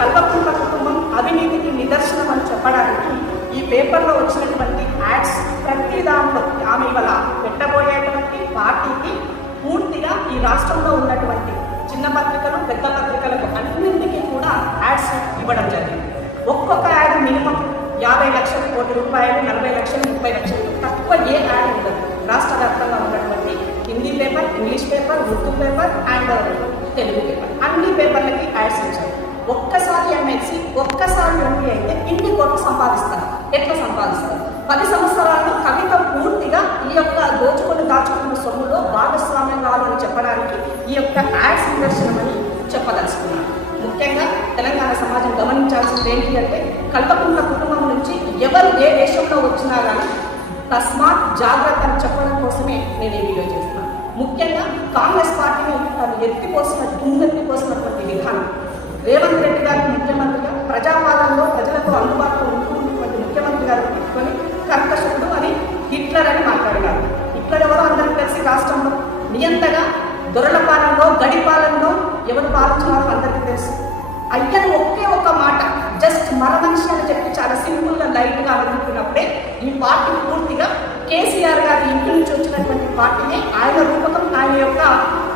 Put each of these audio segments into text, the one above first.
కల్వకుంట్ల కుటుంబం అవినీతికి నిదర్శనం అని చెప్పడానికి ఈ పేపర్లో వచ్చినటువంటి యాడ్స్ ప్రతి దాంట్లో ఆమె ఇవాళ పెట్టబోయేటువంటి పార్టీకి పూర్తిగా ఈ రాష్ట్రంలో ఉన్నటువంటి చిన్న పత్రికలు పెద్ద పత్రికలకు అన్నింటికీ కూడా యాడ్స్ ఇవ్వడం జరిగింది. ఒక్కొక్క యాడ్ మినిమం 50 లక్షల కోటి రూపాయలు, 40 లక్షలు, 30 లక్షలు, తక్కువ ఏ యాడ్ ఉండదు. రాష్ట్ర వ్యాప్తంగా ఉన్నటువంటి Hindi paper, English paper, Urdu paper and Telugu paper అన్ని పేపర్లకి యాడ్స్ ఇచ్చారు. ఒక్కసారి ఎమ్మెల్సీ, ఒక్కసారి ఎంపీ అయితే ఇన్ని కోట్లు సంపాదిస్తారు. ఎట్లా సంపాదిస్తారు? 10 సంవత్సరాల్లో కవిత పూర్తిగా ఈ యొక్క దాచుకున్న సొమ్ములో భాగస్వామ్యం కావాలని చెప్పడానికి ఈ యొక్క యాడ్స్ నిదర్శనమని చెప్పదలుచుకున్నాను. ముఖ్యంగా తెలంగాణ సమాజం గమనించాల్సింది ఏంటి అంటే, కల్వకుంట్ల కుటుంబం నుంచి ఎవరు ఏ దేశంలో వచ్చినా కానీ తస్మాత్ జాగ్రత్త అని చెప్పడం కోసమే నేను ఈ వీడియో చేస్తున్నాను. ముఖ్యంగా కాంగ్రెస్ పార్టీని తను ఎత్తిపోసినటువంటి విధానం, రేవంత్ రెడ్డి గారికి ముఖ్యమంత్రిగా ప్రజాపాలనలో ప్రజలకు అందుబాటులో ఉంటున్నటువంటి ముఖ్యమంత్రి గారు పెట్టుకొని కర్కశుడు అని హిట్లర్ అని మాట్లాడినారు. హిట్లర్ ఎవరో అందరికీ తెలిసి రాష్ట్రంలో నియంతగా దొరల పాలనలో, గడి పాలనలో ఎవరు పాలించినారో అందరికీ తెలుసు. అయ్యను ఒకే ఒక మాట జస్ట్ మరమనిషి అని చెప్పి చాలా సింపుల్గా లైట్గా అనుకుంటున్నప్పుడే ఈ పార్టీ పూర్తిగా కేసీఆర్ గారి ఇంటి నుంచి వచ్చినటువంటి పార్టీని ఆయన రూపకం, ఆయన యొక్క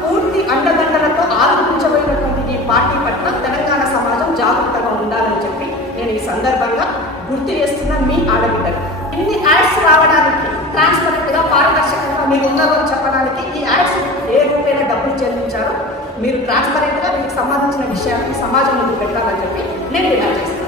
పూర్తి అండదండలతో ఆలోచించబోయినటువంటి ఈ పార్టీ పట్ల తెలంగాణ సమాజం జాగ్రత్తగా ఉండాలని చెప్పి నేను ఈ సందర్భంగా గుర్తు చేస్తున్న మీ ఆడబిడ్డలు. ఇన్ని యాడ్స్ రావడానికి ట్రాన్స్పరెంట్గా, పారదర్శకంగా మీరు ఉన్నారని చెప్పడానికి ఈ యాడ్స్ ఏ రూపైనా డబ్బులు చెల్లించారో మీరు ట్రాన్స్పరెంట్గా వీటికి సంబంధించిన విషయాన్ని సమాజం ముందు పెట్టాలని చెప్పి నేను డిమాండ్ చేస్తాను.